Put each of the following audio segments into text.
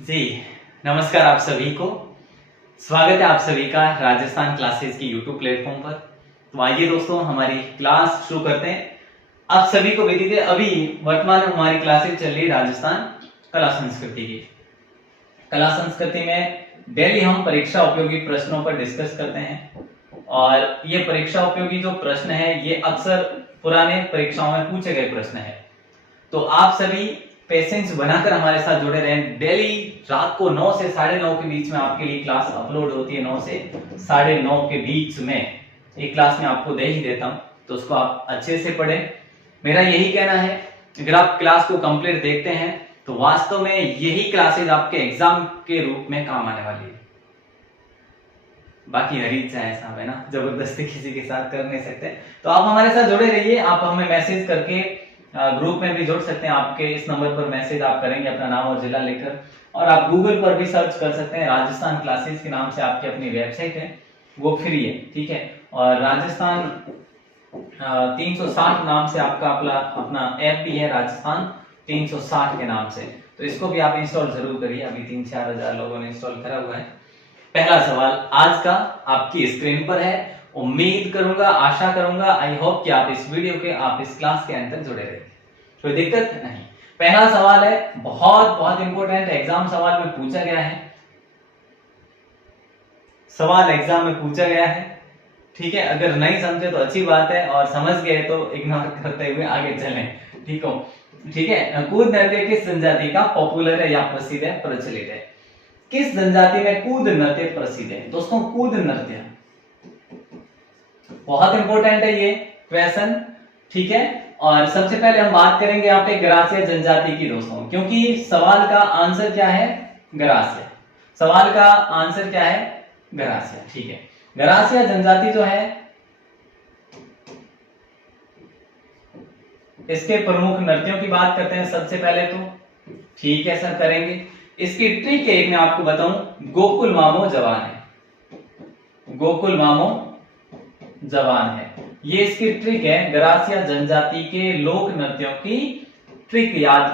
जी नमस्कार आप सभी को। स्वागत है आप सभी का राजस्थान क्लासेस की यूट्यूब प्लेटफॉर्म पर। तो आइए दोस्तों हमारी क्लास शुरू करते हैं। आप सभी को विदित है अभी वर्तमान में हमारी क्लासेस चल रही है राजस्थान कला संस्कृति की। कला संस्कृति में डेली हम परीक्षा उपयोगी प्रश्नों पर डिस्कस करते हैं और ये परीक्षा उपयोगी जो प्रश्न है ये अक्सर पुराने परीक्षाओं में पूछे गए प्रश्न है। तो आप सभी पेशेंस बनाकर हमारे साथ जुड़े रहें। डेली रात को 9 से 9:30 के बीच में आपके लिए क्लास अपलोड होती है। 9 से 9:30 के बीच में एक क्लास में आपको दे ही देता हूं, तो उसको आप अच्छे से पढ़ें। मेरा यही कहना है, अगर आप क्लास को कंप्लीट देखते हैं तो वास्तव में यही क्लासेस आपके एग्जाम के रूप में काम आने वाली है। बाकी हरी इच्छा है साहब, है ना, जबरदस्ती किसी के साथ कर नहीं सकते। तो आप हमारे साथ जुड़े रहिए। आप हमें मैसेज करके ग्रुप में भी जुड़ सकते हैं। आपके इस नंबर पर मैसेज आप करेंगे अपना नाम और जिला लेकर, और आप गूगल पर भी सर्च कर सकते हैं। राजस्थान क्लासेस के नाम से आपकी अपनी वेबसाइट है, वो फ्री है, ठीक है। और राजस्थान 360 नाम से आपका अपना ऐप भी है, राजस्थान 360 के नाम से। तो इसको भी आप इंस्टॉल जरूर करिए। अभी 3-4 हजार लोगों ने इंस्टॉल करा हुआ है। पहला सवाल आज का आपकी स्क्रीन पर है। उम्मीद करूंगा, आशा करूंगा, आई होप कि आप इस वीडियो के, आप इस क्लास के अंदर जुड़े रहेंगे, कोई दिक्कत नहीं। पहला सवाल है, बहुत बहुत इंपॉर्टेंट, एग्जाम सवाल में पूछा गया है। सवाल एग्जाम में पूछा गया है, ठीक है। अगर नहीं समझे तो अच्छी बात है, और समझ गए तो इग्नोर करते हुए आगे चलें, ठीक है। कूद नृत्य किस जनजाति का पॉपुलर है या प्रसिद्ध है, प्रचलित है? किस जनजाति में कूद नृत्य प्रसिद्ध है? दोस्तों कूद नृत्य बहुत इंपॉर्टेंट है ये क्वेश्चन, ठीक है। और सबसे पहले हम बात करेंगे यहाँ पे गरासिया जनजाति की दोस्तों, क्योंकि सवाल का आंसर क्या है? गरासिया। सवाल का आंसर क्या है? गरासिया, ठीक है। गरासिया जनजाति जो है, इसके प्रमुख नृत्यों की बात करते हैं सबसे पहले तो, ठीक है सर, करेंगे। इसकी ट्रिक एक मैं आपको बताऊं, गोकुल मामो जवान है। गोकुल मामो जवान है, ये इसकी ट्रिक है। गरासिया जनजाति के लोक नृत्यों की ट्रिक याद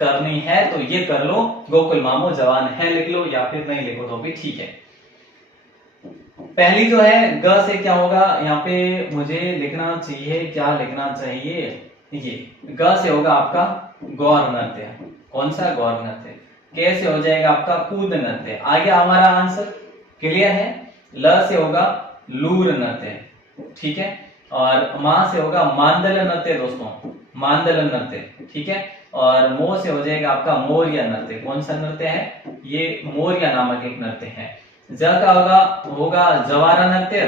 करनी है तो ये कर लो, गोकुल मामो जवान है लिख लो, या फिर नहीं लिखो तो भी ठीक है। पहली जो है ग से क्या होगा यहाँ पे मुझे लिखना चाहिए, क्या लिखना चाहिए? ये ग से होगा आपका गौर नृत्य। कौन सा? गौर नृत्य। के से हो जाएगा आपका कूद नृत्य। आगे हमारा आंसर क्लियर है। ल से होगा लूर नृत्य, ठीक है। और मां से होगा मांदल नृत्य दोस्तों, मांदल नृत्य, ठीक है। और मो से हो जाएगा आपका मोरिया नृत्य। कौन सा नृत्य है? ये मोरिया नामक एक नृत्य है। ज का होगा जवारा नृत्य,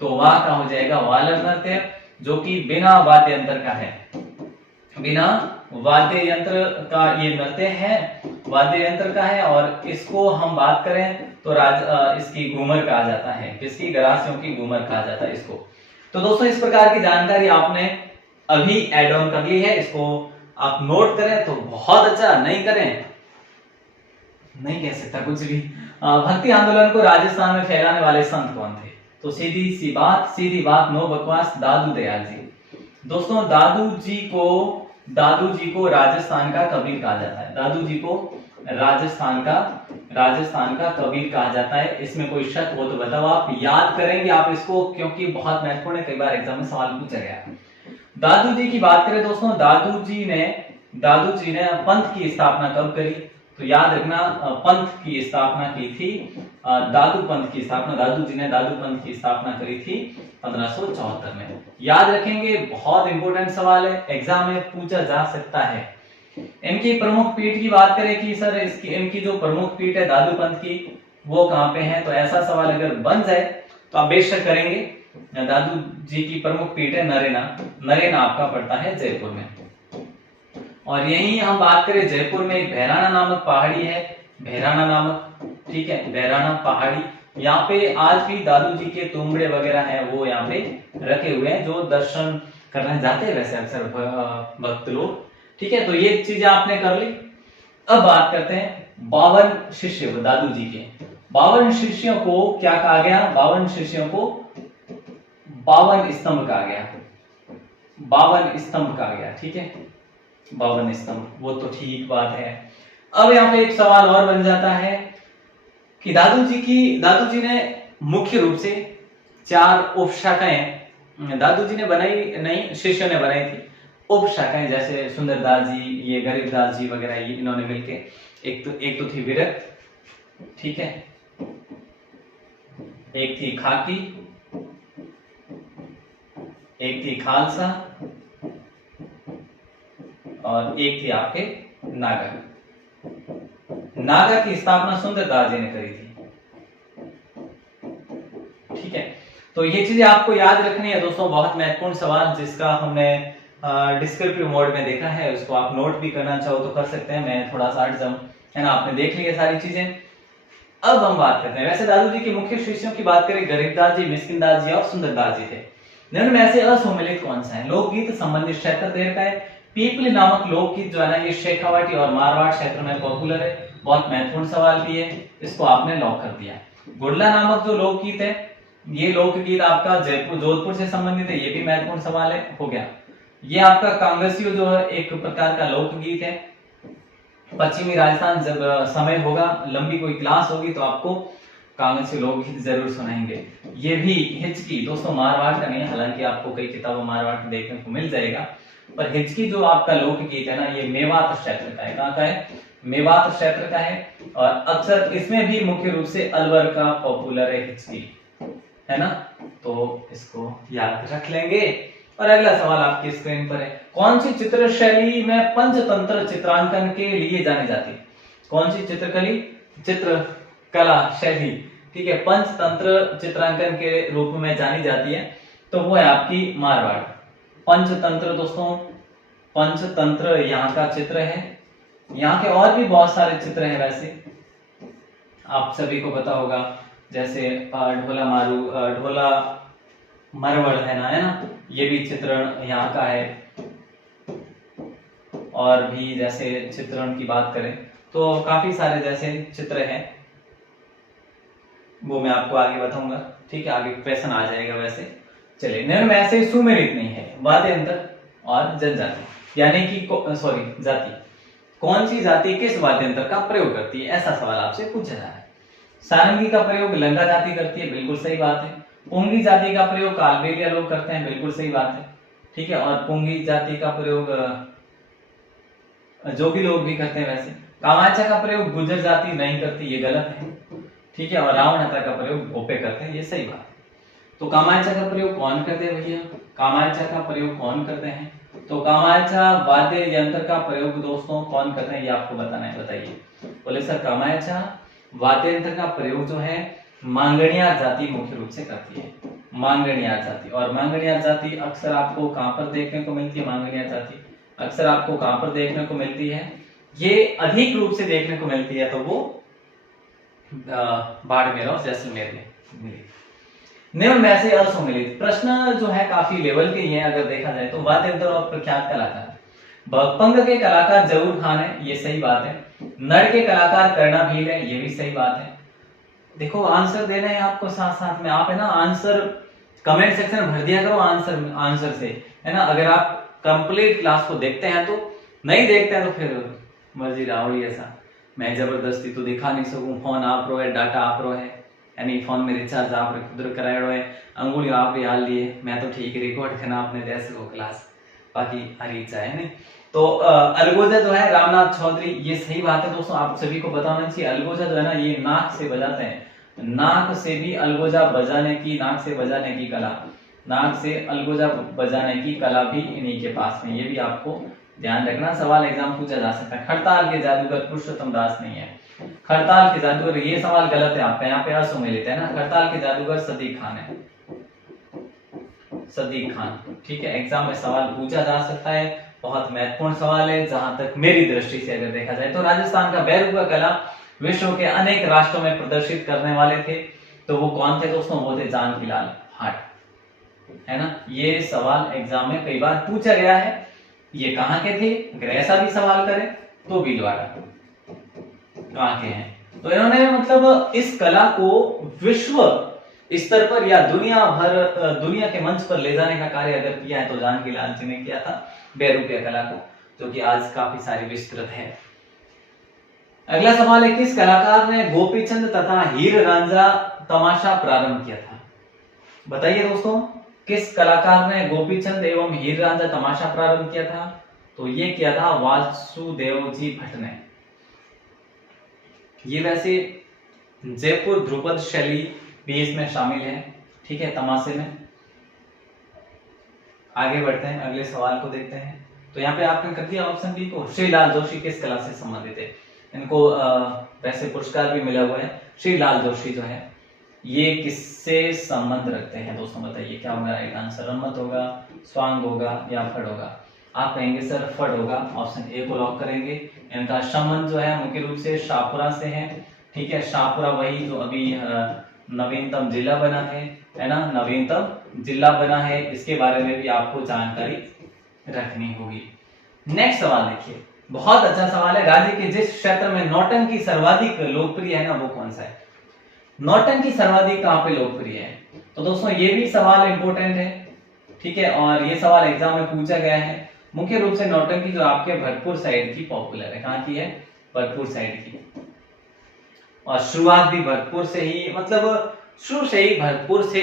तो वाह का हो जाएगा वालर नृत्य, जो कि बिना वाद्य यंत्र का है। बिना वाद्य यंत्र का ये नृत्य है, वाद्य यंत्र का है। और इसको हम बात करें तो इसकी घूमर कहा जाता है। किसकी? गरासियों की घूमर कहा जाता है इसको। तो दोस्तों इस प्रकार की जानकारी आपने अभी एड ऑन कर ली है, इसको आप नोट करें तो बहुत अच्छा, नहीं करें नहीं कह सकता कुछ भी। भक्ति आंदोलन को राजस्थान में फैलाने वाले संत कौन थे? तो सीधी बात, नो बकवास, दादू दयाल जी। दोस्तों दादू जी को राजस्थान का कबीर कहा जाता है। दादू जी को राजस्थान का कबीर कहा जाता है। इसमें कोई शक हो तो बताओ। आप याद करेंगे आप इसको, क्योंकि बहुत महत्वपूर्ण है, कई बार एग्जाम में सवाल पूछा गया। दादू जी की बात करें दोस्तों, दादू जी ने पंथ की स्थापना कब करी? तो याद रखना, पंथ की स्थापना की थी, दादू पंथ की स्थापना, दादू जी ने दादू पंथ की स्थापना करी थी 1574 में। याद रखेंगे, बहुत इंपॉर्टेंट सवाल है, एग्जाम में पूछा जा सकता है। इनकी प्रमुख पीठ की बात करें कि सर इनकी जो प्रमुख पीठ है दादू पंथ की, वो कहाँ पे है? तो ऐसा सवाल अगर बन जाए तो आप बेशक करेंगे। दादू जी की प्रमुख पीठ है नरेना आपका पड़ता है जयपुर में। और यही हम बात करें, जयपुर में एक भैराना नामक पहाड़ी है, भैराना नामक, ठीक है, भैराना पहाड़ी। यहाँ पे आज भी दादू जी के तुमड़े वगैरह है, वो यहाँ पे रखे हुए हैं, जो दर्शन करने जाते हैं वैसे अक्सर भक्त लोग, ठीक है। तो ये चीजें आपने कर ली। अब बात करते हैं 52 शिष्य दादू जी के। 52 शिष्यों को क्या कहा गया? 52 शिष्यों को 52 स्तंभ कहा गया, 52 स्तंभ कहा गया, ठीक है। 52 स्तंभ, वो तो ठीक बात है। अब यहाँ पे एक सवाल और बन जाता है कि दादू जी ने मुख्य रूप से 4 उप शाखाएं दादू जी ने बनाई नहीं, शिष्यों ने बनाई थी। उप शाखाएं जैसे सुंदरदास जी, ये गरीबदास जी वगैरह, ये इन्होंने मिलके एक तो थी विरक्त, ठीक है, एक थी खाकी, एक थी खालसा और एक थी आपके नागर। नागर की स्थापना सुंदरदास जी ने करी थी, ठीक है। तो ये चीजें आपको याद रखनी है दोस्तों, बहुत महत्वपूर्ण सवाल जिसका हमने डिस्क्रिप्टिव मोड में देखा है, उसको आप नोट भी करना चाहो तो कर सकते हैं, मैं थोड़ा सा हट जाऊं, है ना, आपने देख लिया सारी चीजें। अब हम बात करते हैं, वैसे दादू जी के मुख्य शिष्यों की बात करें, गरीबदास जी, मिस्किनदास जी और सुंदरदास जी थे। निम्न में से असुमेलित कौन सा है? लोकगीत संबंधित क्षेत्र देर का है। पीपली नामक लोकगीत जो है ना, ये शेखावाटी और मारवाड़ क्षेत्र में पॉपुलर है। बहुत महत्वपूर्ण सवाल भी है, इसको आपने लॉक कर दिया। गुडला नामक जो लोकगीत है, ये लोकगीत आपका जयपुर जोधपुर से संबंधित है, ये भी महत्वपूर्ण सवाल है, हो गया। ये आपका कांग्रेसियो जो है एक प्रकार का लोकगीत है। पश्चिमी राजस्थान जब समय होगा, लंबी कोई क्लास होगी तो आपको कांग्रेसियो लोकगीत जरूर सुनाएंगे। ये भी हिचकी दोस्तों मारवाड़ का नहीं, हालांकि आपको कई किताबों मारवाड़ में देखने को मिल जाएगा, पर हिचकी जो आपका लोकगीत है ना, ये मेवात क्षेत्र का है। कहाँ का है? मेवात क्षेत्र का है। और अक्सर इसमें भी मुख्य रूप से अलवर का पॉपुलर है हिचकी, है ना, तो इसको याद रख लेंगे। और अगला सवाल आपकी स्क्रीन पर है, कौन सी चित्र शैली में पंचतंत्र चित्रांकन के लिए जानी जाती है? कौन सी चित्रकला शैली, ठीक है, पंचतंत्र चित्रांकन के रूप में जानी जाती है? तो वो है आपकी मारवाड़। पंचतंत्र दोस्तों, पंचतंत्र यहाँ का चित्र है। यहाँ के और भी बहुत सारे चित्र हैं, वैसे आप सभी को पता होगा, जैसे ढोला मरवड़ है ना, ये भी चित्रण यहाँ का है। और भी जैसे चित्रण की बात करें तो काफी सारे जैसे चित्र हैं, वो मैं आपको आगे बताऊंगा, ठीक है, आगे क्वेश्चन आ जाएगा। वैसे चलिए, निम्न में ऐसे सुमेलित नहीं है, वाद्यंत्र और जनजाति, यानी कि जाति, कौन सी जाति किस वाद्यंत्र का प्रयोग करती है, ऐसा सवाल आपसे पूछा जा रहा है। सारंगी का प्रयोग लंगा जाति करती है, बिल्कुल सही बात है। पुंगी जाति का प्रयोग कालबेलिया लोग करते हैं, बिल्कुल सही बात है, ठीक है। और पुंगी जाति का प्रयोग जोगी लोग भी करते हैं। वैसे कामाचा का प्रयोग गुर्जर जाति नहीं करती, ये गलत है, ठीक है। और रावणहत्या का प्रयोग गोपे करते हैं, ये सही बात है। तो कामाचा का प्रयोग कौन करते हैं भैया? कामाचा का प्रयोग कौन करते हैं? तो कामाचा वाद्य यंत्र का प्रयोग दोस्तों कौन करते हैं, ये आपको बताना है, बताइए। बोले सर कामाचा वाद्य यंत्र का प्रयोग जो है मांगणियार जाति मुख्य रूप से करती है, मांगणियार जाति। और मांगणियार जाति अक्सर आपको कहां पर देखने को मिलती है? मांगणियार जाति अक्सर आपको कहां पर देखने को मिलती है? ये अधिक रूप से देखने को मिलती है तो वो बाड़मेर और जैसलमेर में मिली। निम्न में से असुमेलित प्रश्न जो है काफी लेवल के ही है, अगर देखा जाए तो वाद्य यंत्र और प्रख्यात कलाकार, भगपंग के कलाकार जरूर खान है, ये सही बात है। नड़ के कलाकार कर्णा भील है, ये भी सही बात है। देखो आंसर देना है आपको, साथ साथ में आप है ना आंसर कमेंट सेक्शन में भर दिया करो आंसर से, है ना। अगर आप कंप्लीट क्लास को देखते हैं तो, नहीं देखते हैं तो फिर मर्जी रावड़ी, ऐसा मैं जबरदस्ती तो दिखा नहीं सकूं। फोन आप रो है, डाटा आप रो है, यानी फोन में रिचार्ज आप खुद करायो है, अंगुली आप भी हाल लिए, मैं तो ठीक रिकॉर्ड करना अपने जैसे को क्लास, बाकी आगे चाहे नहीं। तो अलगोजा जो है रामनाथ चौधरी, ये सही बात है दोस्तों, आप सभी को पता होना चाहिए। अलगोजा जो है ना, ये नाक से बजाते हैं, नाक से भी अलगोजा बजाने की, नाक से बजाने की कला, नाक से अलगोजा बजाने की कला भी इन्हीं के पास में, ये भी आपको ध्यान रखना, सवाल एग्जाम पूछा जा सकता है। खड़ताल के जादूगर पुरुषोत्तम दास नहीं है, खड़ताल के जादूगर, ये सवाल गलत है आपका, यहाँ पे असुमेलित है ना। खड़ताल के जादूगर सदीक खान है, सदीक खान, ठीक है। एग्जाम में सवाल पूछा जा सकता है, बहुत महत्वपूर्ण सवाल है जहां तक मेरी दृष्टि से अगर देखा जाए तो। राजस्थान का बैरू का कला विश्व के अनेक राष्ट्रों में प्रदर्शित करने वाले थे, तो वो कौन थे दोस्तों? वो थे जानकीलाल हाट, है ना। ये सवाल एग्जाम में कई बार पूछा गया है, ये कहाँ के थे? अगर ऐसा भी सवाल करें तो भीलवाड़ा कहाँ के हैं? तो इन्होंने मतलब इस कला को विश्व स्तर पर या दुनिया के मंच पर ले जाने का कार्य अगर किया है तो जानकीलाल जी ने किया था बैरूपिया कला को, जो कि आज काफी सारी विस्तृत है। अगला सवाल है, किस कलाकार ने गोपीचंद तथा हीर रांझा तमाशा प्रारंभ किया था? बताइए दोस्तों, किस कलाकार ने गोपीचंद एवं हीर रांझा तमाशा प्रारंभ किया था? तो ये किया था वासुदेव जी भट्ट ने। ये वैसे जयपुर ध्रुपद शैली भी इसमें शामिल है, ठीक है, तमाशे में। आगे बढ़ते हैं, अगले सवाल को देखते हैं। तो यहाँ पे आपने कर दिया ऑप्शन बी को। श्रीलाल जोशी किस कला से संबंधित है? इनको वैसे पुरस्कार भी मिला हुआ है। श्रीलाल जोशी जो है ये किससे संबंध रखते हैं दोस्तों? बताइए क्या होगा राइट आंसर? रमत होगा, स्वांग होगा या फड़ होगा? आप कहेंगे सर फड़ होगा, ऑप्शन ए को लॉक करेंगे। इनका संबंध जो है मुख्य रूप से शाहपुरा से है, ठीक है। शाहपुरा वही जो अभी नवीनतम जिला बना है ना, नवीनतम जिला बना है, इसके बारे में भी आपको जानकारी रखनी होगी। नेक्स्ट सवाल देखिए, बहुत अच्छा सवाल है। राज्य के जिस क्षेत्र में नौटंकी सर्वाधिक लोकप्रिय है ना, वो कौन सा है? नौटंकी सर्वाधिक कहां पे लोकप्रिय है? तो दोस्तों ये भी सवाल इंपोर्टेंट है, ठीक है, और ये सवाल एग्जाम में पूछा गया है। मुख्य रूप से नौटंकी जो आपके भरतपुर साइड की पॉपुलर है। कहां की है? भरतपुर साइड की। और शुरुआत भी भरतपुर से ही, मतलब शुरू से ही भरतपुर से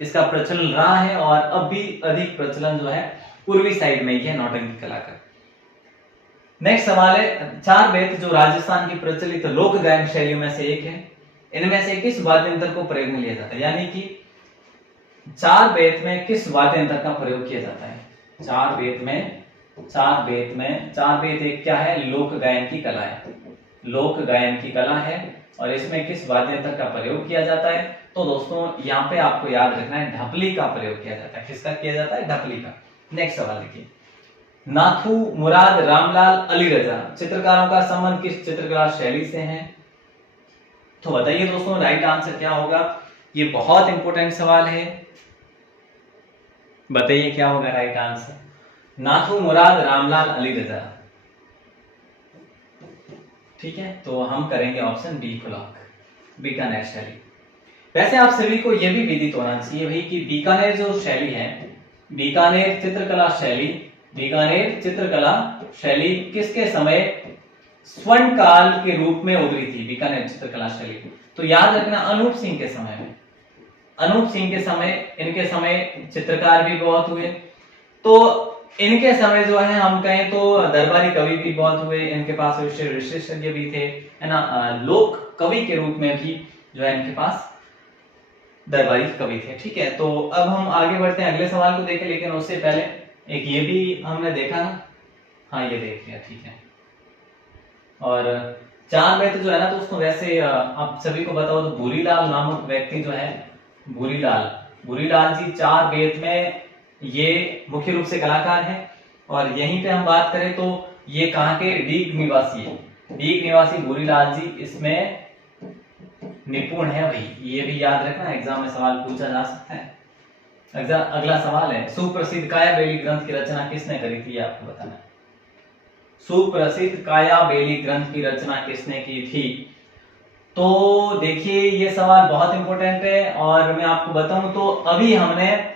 इसका प्रचलन रहा है, और अब भी अधिक प्रचलन जो है पूर्वी साइड में ही है नौटंकी कला का। नेक्स्ट सवाल है, चार बेत जो राजस्थान की प्रचलित लोक गायन शैलियों में से एक है, इनमें से किस वाद्य यंत्र को प्रयोग में लिया जाता है? यानी कि चार बेत में किस वाद्य यंत्र का प्रयोग किया जाता है? चार बेत एक क्या है? लोक गायन की कला है, लोक गायन की कला है, और इसमें किस वाद्य यंत्र का प्रयोग किया जाता है? तो दोस्तों यहाँ पे आपको याद रखना है ढपली का प्रयोग किया जाता है। किसका किया जाता है? ढपली का। नेक्स्ट सवाल देखिए, नाथू मुराद रामलाल अली रजा चित्रकारों का संबंध किस चित्रकला शैली से है? तो बताइए दोस्तों राइट आंसर क्या होगा? ये बहुत इंपॉर्टेंट सवाल है, बताइए क्या होगा राइट आंसर? नाथू मुराद रामलाल अली रजा, ठीक है। तो हम करेंगे ऑप्शन बी को लॉक, बीकानेर शैली। वैसे आप सभी को यह भी विदित होना चाहिए भाई कि बीकानेर जो शैली है, बीकानेर चित्रकला शैली किसके समय स्वर्ण काल के रूप में उभरी थी? बीकानेर चित्रकला शैली तो याद रखना अनूप सिंह के समय में, अनूप सिंह के समय, इनके समय चित्रकार भी बहुत हुए। तो इनके समय जो है हम कहें तो दरबारी कवि भी बहुत हुए, इनके पास विशेषज्ञ भी थे, है ना, लोक कवि के रूप में भी जो है इनके पास दरबारी कवि थे, ठीक है। तो अब हम आगे बढ़ते हैं, अगले सवाल को देखें, लेकिन उससे पहले एक ये भी हमने देखा ना, हाँ ये देख लिया, ठीक है। और चार बेत जो है ना दोस्तों, वैसे आप सभी को बताओ तो भूरीलाल नामक व्यक्ति जो है, भूरीलाल जी चार बेत में ये मुख्य रूप से कलाकार है। और यहीं पे हम बात करें तो ये कहाँ के? डीग निवासी है, डीग निवासी भूरीलाल जी इसमें निपुण है भाई, ये भी याद रखना, एग्जाम में सवाल पूछा जा सकता है। अगला सवाल है, सुप्रसिद्ध काया बेली ग्रंथ की रचना किसने करी थी? आपको बताना है सुप्रसिद्ध काया बेली ग्रंथ की रचना किसने की थी। तो देखिए ये सवाल बहुत इंपॉर्टेंट है, और मैं आपको बताऊं तो अभी हमने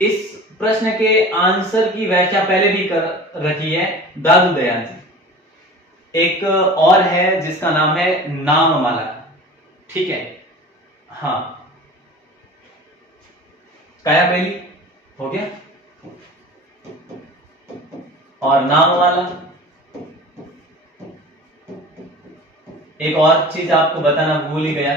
इस प्रश्न के आंसर की व्याख्या पहले भी कर रखी है, दादू दयाल जी। एक और है जिसका नाम है नाममाला, ठीक है, हाँ, काया बेली हो गया, और नाममाला। एक और चीज आपको बताना भूल ही गया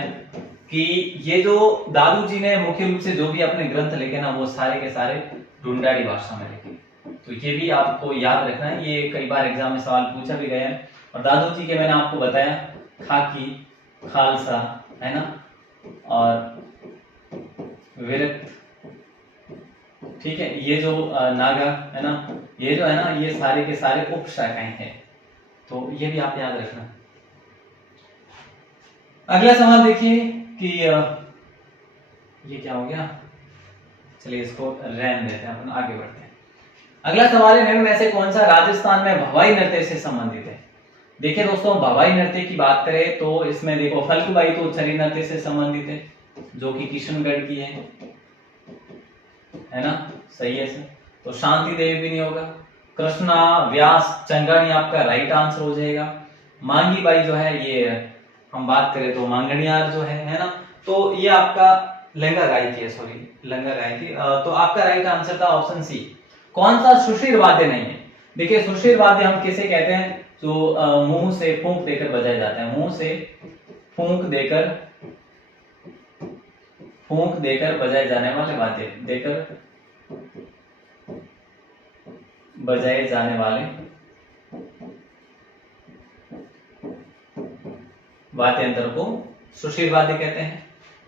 कि ये जो दादू जी ने मुख्य रूप से जो भी अपने ग्रंथ लिखे ना, वो सारे के सारे ढूंढाड़ी भाषा में लिखे, तो ये भी आपको याद रखना है, ये कई बार एग्जाम में सवाल पूछा भी गया है। और दादू जी के मैंने आपको बताया खाकी, खालसा, है ना, और विरक्त, ठीक है, ये जो नागा है ना, ये जो है ना, ये सारे के सारे उपशाखाएं हैं, तो ये भी आप याद रखना। अगला सवाल देखिए कि ये क्या हो गया, चलिए इसको रहने देते हैं, अपन आगे बढ़ते हैं। अगला सवाल है, निम्न में से कौन सा राजस्थान में भवाई नृत्य से संबंधित है? देखिए दोस्तों, भवाई नृत्य की बात करें तो इसमें देखो फल्गुबाई तो छरी नृत्य से संबंधित है, जो कि किशनगढ़ की है ना, सही है सर। तो शांति देवी भी नहीं होगा, कृष्णा व्यास चंगाणी आपका राइट आंसर हो जाएगा। मांगी बाई जो है ये हम बात करें तो मांगणियार जो है ना। तो ये आपका लंगा गाय थी, सॉरी लंगा गाय थी। तो आपका राइट आंसर था ऑप्शन सी। कौन सा सुशील वाद्य नहीं है? देखिए सुशील वाद्य हम किसे कहते हैं? जो मुंह से फूंक देकर बजाए जाते हैं, मुंह से फूंक देकर बजाए जाने वाले वाद्य, देकर बजाए जाने वाले वाद्य यंत्र को सुशील वाद्य कहते हैं।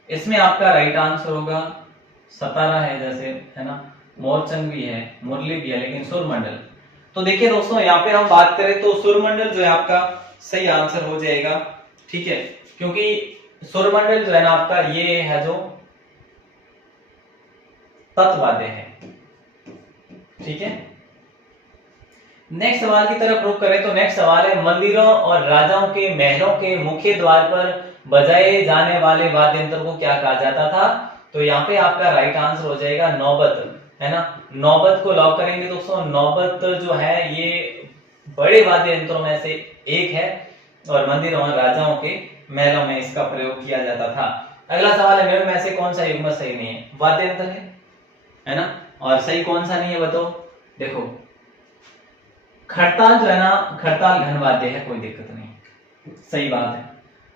इसमें आपका राइट आंसर होगा सतारा है, जैसे है ना, मोरचंग भी है, मुरली भी है, लेकिन सुरमंडल। तो देखिए दोस्तों यहाँ पे हम बात करें तो सुरमंडल जो है आपका सही आंसर हो जाएगा, ठीक है, क्योंकि सुरमंडल जो है ना आपका ये है जो तत्वाद्य है, ठीक है। नेक्स्ट सवाल की तरफ रुख करें तो नेक्स्ट सवाल है मंदिरों और राजाओं के महलों के मुख्य द्वार पर बजाए जाने वाले वाद्य यंत्र को क्या कहा जाता था? तो यहाँ पे आपका राइट आंसर हो जाएगा नौबत, है ना। नौबत को लॉक करेंगे दोस्तों। नौबत जो है ये बड़े वाद्य यंत्रों में से एक है और मंदिरों और राजाओं के महलों में इसका प्रयोग किया जाता था। अगला सवाल है मेरे में से कौन सा युग्म सही नहीं है? वाद्य यंत्र है ना, और सही कौन सा नहीं है बताओ? देखो खड़ताल जो है ना, खड़ताल घन वाद्य है, कोई दिक्कत नहीं, सही बात है।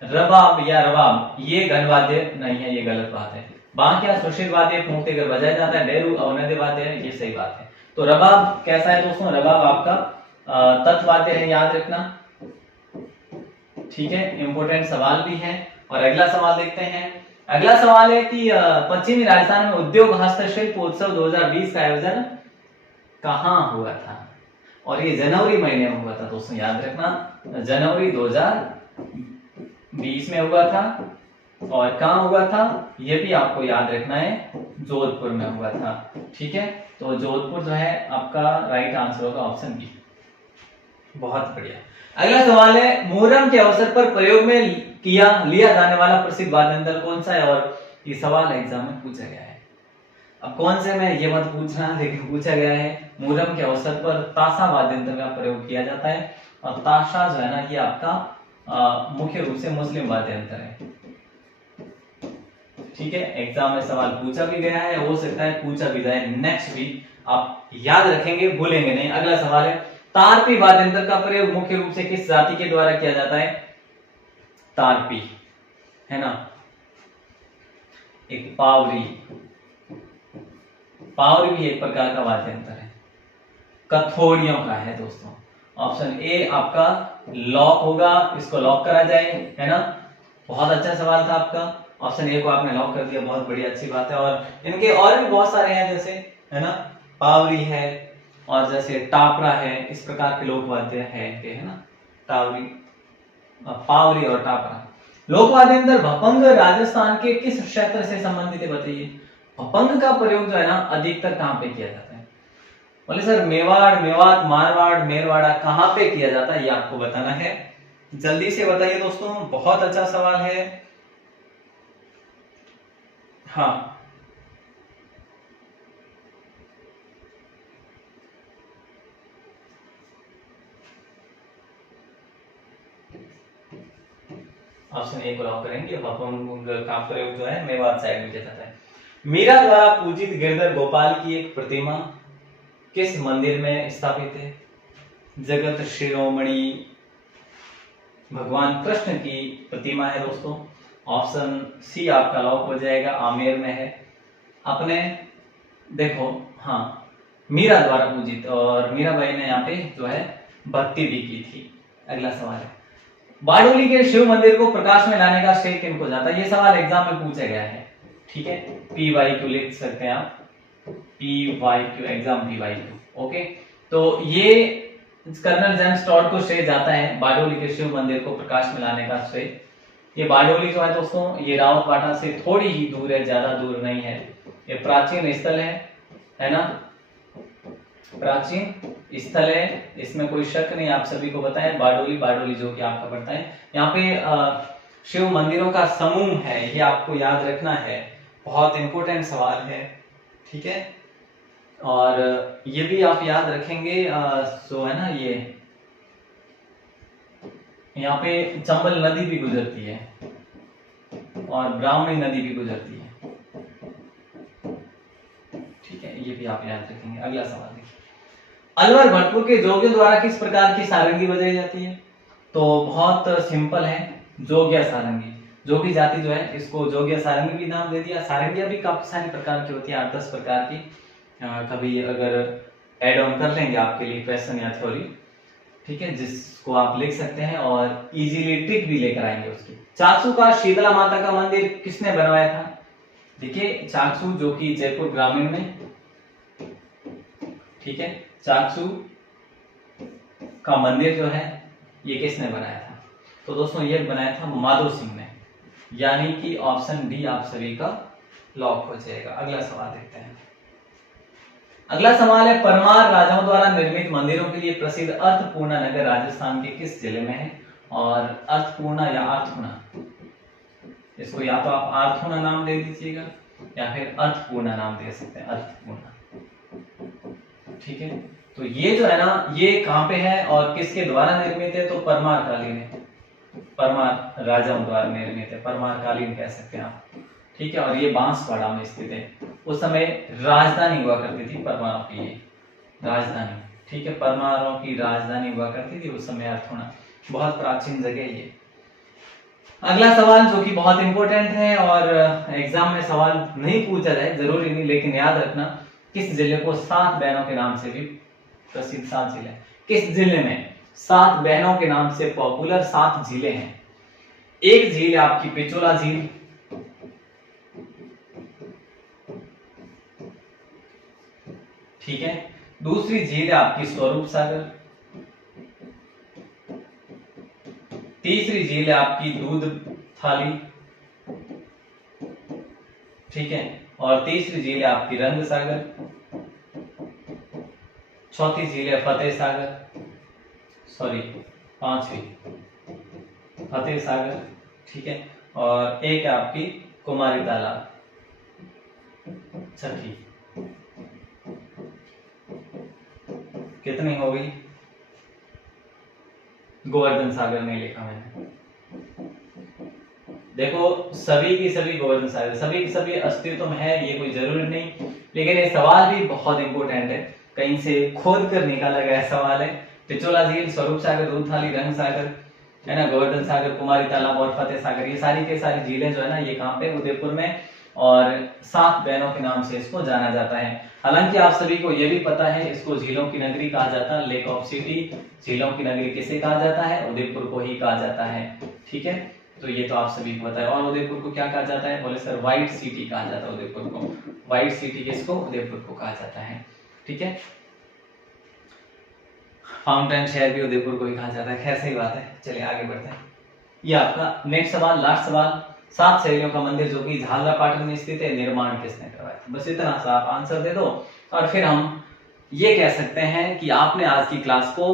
रबाब या रबाब ये घन वाद्य नहीं है, ये गलत बात है। बांकिया सुशील वाद्य फूंक देकर बजाया जाता है, डेरू अवनद्य वाद्य है, ये सही बात है। तो रबाब कैसा है दोस्तों? रबाब आपका तत्वाद्य है, याद रखना, ठीक है, इंपोर्टेंट सवाल भी है। और अगला सवाल देखते हैं। अगला सवाल है कि पश्चिमी राजस्थान में उद्योग हस्तशिल्प उत्सव 2020 का आयोजन कहां हुआ था? और ये जनवरी महीने में हुआ था दोस्तों, याद रखना, जनवरी 2020 में हुआ था। और कहां हुआ था ये भी आपको याद रखना है, जोधपुर में हुआ था, ठीक है। तो जोधपुर जो है आपका राइट आंसर होगा ऑप्शन बी। बहुत बढ़िया। अगला सवाल है मुहर्रम के अवसर पर प्रयोग में लिया जाने वाला प्रसिद्ध वाद्य यंत्र कौन सा है? और ये सवाल एग्जाम में पूछा गया है। अब कौन से में ये मत पूछना, लेकिन पूछा गया है मुहर्रम के अवसर पर ताशा वाद्य यंत्र का प्रयोग किया जाता है। और ताशा जो है ना ये आपका मुख्य रूप से मुस्लिम वाद्य यंत्र है, ठीक है। एग्जाम में सवाल पूछा भी गया है, हो सकता है पूछा भी जाए नेक्स्ट वीक, आप याद रखेंगे, भूलेंगे नहीं। अगला सवाल है तारपी वाद्य यंत्र का प्रयोग मुख्य रूप से किस जाति के द्वारा किया जाता है? तारपी, है ना, एक पावरी, पावरी भी एक प्रकार का वाद्य यंत्र है, कथोड़ियों का है दोस्तों। ऑप्शन ए आपका लॉक होगा, इसको लॉक करा जाए, है ना। बहुत अच्छा सवाल था आपका, ऑप्शन ए को आपने लॉक कर दिया, बहुत बढ़िया, अच्छी बात है। और इनके और भी बहुत सारे हैं, जैसे है ना पावरी है और जैसे टापरा है, इस प्रकार के लोक वाद्य है ना, टावरी, पावरी और टापरा। लोक वाद्य यंत्र भपंग राजस्थान के किस क्षेत्र से संबंधित है बताइए? भपंग का प्रयोग जो है ना अधिकतर कहां पे किया जाता है? बोले सर मेवाड़, मेवात, मारवाड़, मेरवाड़ा कहां पे किया जाता है, ये आपको बताना है। जल्दी से बताइए दोस्तों, बहुत अच्छा सवाल है। हाँ ऑप्शन ए को लॉक करेंगे। भपंग का प्रयोग जो है मेवात साइड में किया जाता है। मीरा द्वारा पूजित गिरधर गोपाल की एक प्रतिमा किस मंदिर में स्थापित है? जगत शिरोमणि भगवान कृष्ण की प्रतिमा है दोस्तों। ऑप्शन सी आपका लॉक हो जाएगा, आमेर में है। अपने देखो हाँ मीरा द्वारा पूजित, और मीराबाई ने यहाँ पे जो है भक्ति भी की थी। अगला सवाल है बारडोली के शिव मंदिर को प्रकाश में लाने का श्रेय किनको जाता है? ये सवाल एग्जाम में पूछा गया है, ठीक है। PYQ लिख सकते हैं आप, PYQ एग्जाम PYQ, ओके। तो ये कर्नल जेम्स टॉड को श्रेय जाता है बारडोली के शिव मंदिर को प्रकाश में लाने का श्रेय। ये बारडोली जो है दोस्तों ये रावतबाटा से थोड़ी ही दूर है, ज्यादा दूर नहीं है। ये प्राचीन स्थल है ना, प्राचीन स्थल है, इसमें कोई शक नहीं, आप सभी को बताएं। बारडोली, बारडोली जो कि आपका पड़ता है यहाँ पे शिव मंदिरों का समूह है, ये आपको याद रखना है, बहुत इंपॉर्टेंट सवाल है, ठीक है। और ये भी आप याद रखेंगे जो है ना ये यहाँ पे चंबल नदी भी गुजरती है और ब्राह्मणी नदी भी गुजरती है। ठीक है, ये भी आप याद रखेंगे। अगला सवाल देखिए, अलवर भरतपुर के जोगियों द्वारा किस प्रकार की सारंगी बजाई जाती है? तो बहुत सिंपल है, जोगिया सारंगी। जोगी जाति जो है इसको जोगिया सारंगी भी नाम दे दिया। सारंगियां भी काफी सारी प्रकार की होती है, 8-10 प्रकार की। कभी अगर एड ऑन कर लेंगे आपके लिए क्वेश्चन या थ्योरी, ठीक है, जिसको आप लिख सकते हैं और इजीली ट्रिक भी लेकर आएंगे उसकी। चाकसू का शीतला माता का मंदिर किसने बनवाया था? देखिए, चाकसू जो कि जयपुर ग्रामीण में, ठीक है, चाकसू का मंदिर जो है ये किसने बनाया था? तो दोस्तों ये बनाया था माधो सिंह ने, यानी कि ऑप्शन डी आप सभी का लॉक हो जाएगा। अगला सवाल देखते हैं। अगला सवाल है, परमार राजाओं द्वारा निर्मित मंदिरों के लिए प्रसिद्ध अर्थपूर्णा नगर राजस्थान के किस जिले में है? और अर्थपूर्णा या अर्थपूर्णा, इसको या तो आप अर्थपूर्णा नाम दे दीजिएगा या फिर अर्थपूर्णा नाम दे सकते हैं, अर्थपूर्णा। ठीक है, तो ये जो है ना, ये कहां पे है और किसके द्वारा निर्मित है? तो परमार कालीन है, परमार राजाओं द्वारा निर्मित है, परमार कालीन कह सकते हैं आप। ठीक है, और ये बांसवाड़ा में स्थित है। उस समय राजधानी हुआ करती थी परमारों की, ये राजधानी, ठीक है, परमारों की राजधानी हुआ करती थी उस समय अर्थपूर्णा। बहुत प्राचीन जगह ये। अगला सवाल जो कि बहुत इंपॉर्टेंट है और एग्जाम में सवाल नहीं पूछा जाए जरूरी नहीं, लेकिन याद रखना, किस जिले को 7 बहनों के नाम से भी प्रसिद्ध? 7 जिले, किस जिले में 7 बहनों के नाम से पॉपुलर 7 जिले हैं? एक झील है आपकी पिचोला झील, ठीक है, दूसरी झील है आपकी स्वरूप सागर, तीसरी झील है आपकी दूध थाली, ठीक है, और तीसरी झील है आपकी रंग सागर, चौथी झील है फतेह सागर, सॉरी 5वीं फतेह सागर, ठीक है, और एक है आपकी कुमारी तालाब, छठी। कितनी हो गई? गोवर्धन सागर में लिखा मैंने। देखो, सभी की सभी गोवर्धन सागर, सभी की सभी अस्तित्व में है, ये कोई जरूरी नहीं, लेकिन ये सवाल भी बहुत इंपॉर्टेंट है, कहीं से खोद कर निकाला गया सवाल है। पिचोला झील, स्वरूप सागर, दूध थाली, रंग सागर, है ना, गोवर्धन सागर, कुमारी तालाब और फतेह सागर, ये सारी के सारी झीलें जो है ना, ये कहाँ पे? उदयपुर में, और 7 बहनों के नाम से इसको जाना जाता है। हालांकि आप सभी को यह भी पता है, इसको झीलों की नगरी कहा जाता है, लेक ऑफ सिटी। झीलों की नगरी किसे कहा जाता है? उदयपुर को ही कहा जाता है, ठीक है, तो ये तो आप सभी को पता है। और उदयपुर को क्या कहा जाता है? बोले सर, व्हाइट सिटी कहा जाता है उदयपुर को। व्हाइट सिटी किसको? उदयपुर को कहा जाता है, ठीक है। फाउंटेन शहर भी उदयपुर को ही कहा जाता है। खैर, सही बात है, चलिए आगे बढ़ते हैं। ये आपका नेक्स्ट सवाल, लास्ट सवाल, 7 सहेलियों का मंदिर जो कि झालरापाटन में स्थित है, निर्माण किसने करवाया? बस इतना सा आप आंसर दे दो और फिर हम ये कह सकते हैं कि आपने आज की क्लास को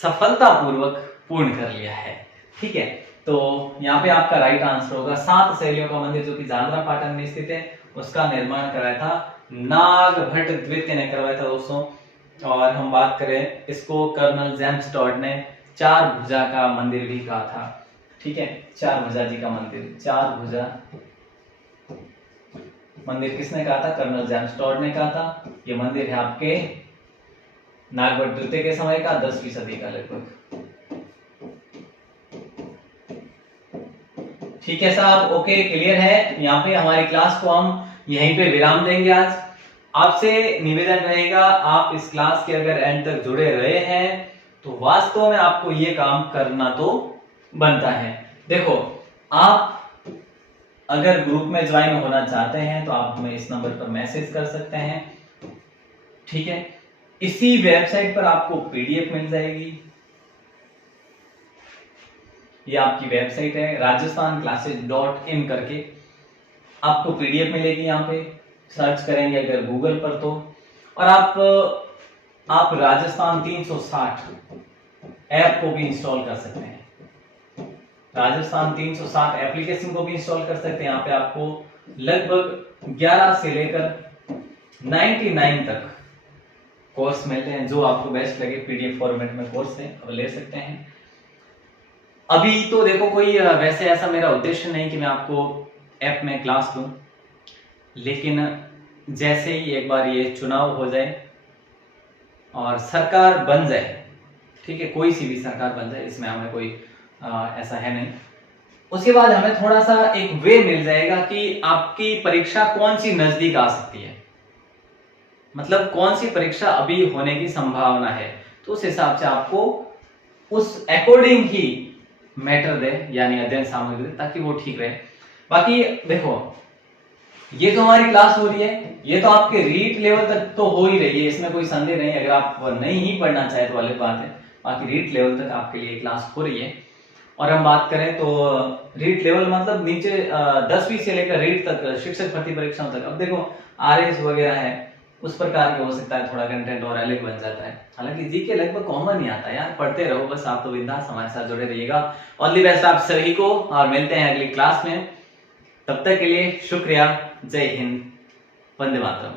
सफलतापूर्वक पूर्ण कर लिया है, ठीक है। तो यहाँ पे आपका राइट आंसर होगा 7 सहेलियों का मंदिर जो कि झालरापाटन में स्थित है, उसका निर्माण कराया था नागभट्ट द्वितीय ने करवाया था दोस्तों। और हम बात करें, इसको कर्नल जेम्स टॉड ने 4 भुजा का मंदिर भी कहा था, ठीक है, 4 भुजा जी का मंदिर, 4 भुजा मंदिर किसने कहा था? कर्नल जेम्स टॉड ने कहा था। ये मंदिर है आपके नागभट्ट द्वितीय के समय का, 10वीं सदी का लगभग, ठीक है साहब, ओके, क्लियर है। यहाँ पे हमारी क्लास को हम यहीं पे विराम देंगे आज। आपसे निवेदन रहेगा, आप इस क्लास के अगर एंड तक जुड़े रहे हैं तो वास्तव में आपको ये काम करना तो बनता है। देखो, आप अगर ग्रुप में ज्वाइन होना चाहते हैं तो आप हमें इस नंबर पर मैसेज कर सकते हैं, ठीक है। इसी वेबसाइट पर आपको पीडीएफ मिल जाएगी, ये आपकी वेबसाइट है rajasthanclasses.in करके, आपको पीडीएफ मिलेगी। यहाँ पे सर्च करेंगे अगर गूगल पर तो, और आप राजस्थान 360 ऐप को भी इंस्टॉल कर सकते हैं, राजस्थान 360 एप्लीकेशन को भी इंस्टॉल कर सकते हैं। यहाँ पे आपको लगभग 11 से लेकर 99 तक कोर्स मिलते हैं, जो आपको बेस्ट लगे, पीडीएफ फॉर्मेट में कोर्स है, अब ले सकते हैं। अभी तो देखो कोई वैसे ऐसा मेरा उद्देश्य नहीं कि मैं आपको ऐप में क्लास दूं, लेकिन जैसे ही एक बार ये चुनाव हो जाए और सरकार बन जाए, ठीक है, कोई सी भी सरकार बन जाए, इसमें हमें कोई ऐसा है नहीं, उसके बाद हमें थोड़ा सा एक वे मिल जाएगा कि आपकी परीक्षा कौन सी नजदीक आ सकती है, मतलब कौन सी परीक्षा अभी होने की संभावना है, तो उस हिसाब से आपको उस अकॉर्डिंग ही मैटर दे, यानी अध्ययन सामग्री दे, ताकि वो ठीक रहे। बाकी देखो, ये तो हमारी क्लास हो रही है, ये तो आपके रीट लेवल तक तो हो ही रही है, इसमें कोई संदेह नहीं। अगर आप नहीं ही पढ़ना चाहे तो अलग बात है, बाकी रीट लेवल तक आपके लिए क्लास हो रही है। और हम बात करें तो रीट लेवल मतलब नीचे 10वीं से लेकर रीट तक, शिक्षक भर्ती परीक्षाओं तक। अब देखो आरएस वगैरह है, उस प्रकार के हो सकता है, थोड़ा कंटेंट और अलग बन जाता है। हालांकि जीके लगभग कॉमन ही आता है यार, पढ़ते रहो बस, आप तो बिंदास हमारे साथ जुड़े रहिएगा। ऑल द बेस्ट आप सभी को, और मिलते हैं अगली क्लास में। तब तक के लिए शुक्रिया। जय हिंद, वंदे मातरम।